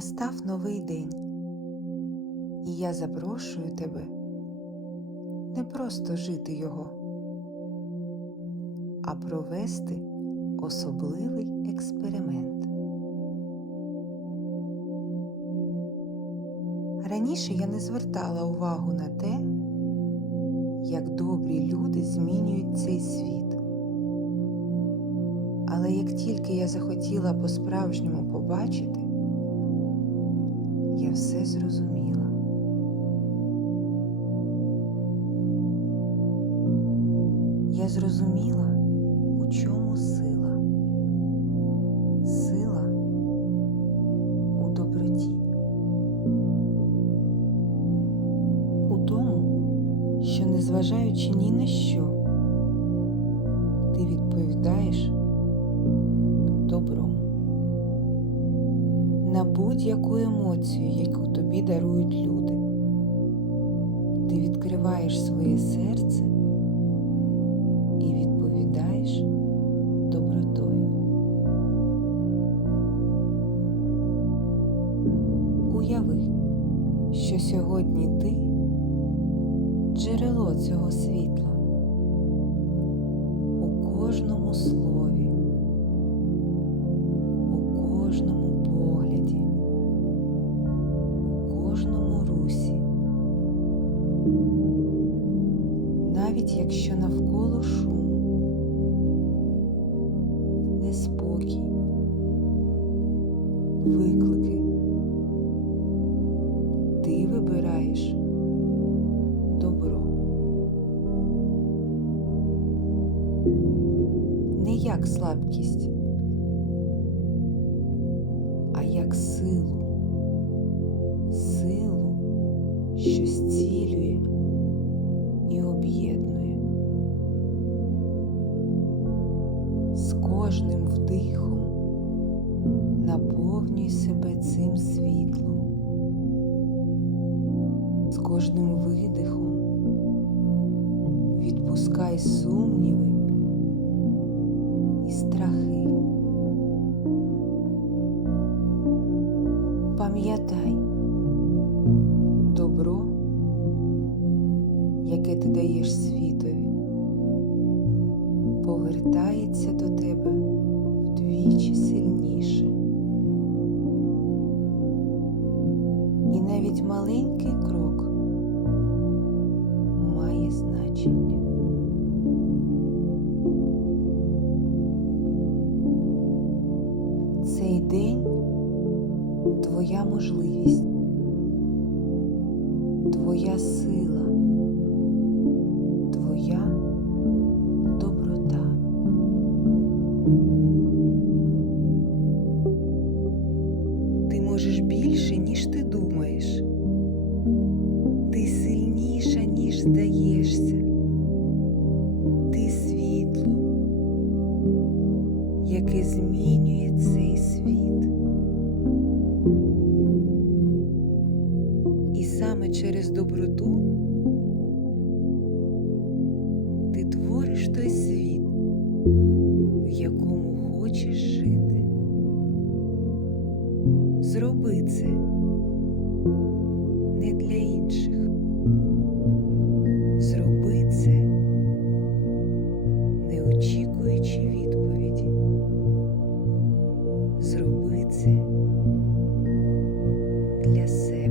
Настав новий день, і я запрошую тебе не просто жити його, а провести особливий експеримент. Раніше я не звертала увагу на те, як добрі люди змінюють цей світ. Але як тільки я захотіла по-справжньому побачити, я все зрозуміла. Я зрозуміла, у чому сила. Сила у доброті. У тому, що незважаючи ні на що, ти відповідаєш добром на будь-яку емоцію, яку тобі дарують люди. Ти відкриваєш своє серце і відповідаєш добротою. Уяви, що сьогодні ти джерело цього світла у кожному слові, кожному русі. Навіть якщо навколо шум, неспокій, виклики, ти вибираєш добро. Не як слабкість, а як силу, що зцілює і об'єднує. З кожним вдихом наповнюй себе цим світлом, з кожним видихом відпускай сумніви і страхи. Пам'ятай, яке ти даєш світові, повертається до тебе вдвічі сильніше. І навіть маленький крок має значення. Цей день твоя можливість, твоя сила, більше, ніж ти думаєш. Ти сильніша, ніж здаєшся. Ти світло, яке змінює цей світ. І саме через доброту ти твориш той світ, в якому хочеш жити зроби це не для інших. Зроби це, не очікуючи відповіді. Зроби це для себе.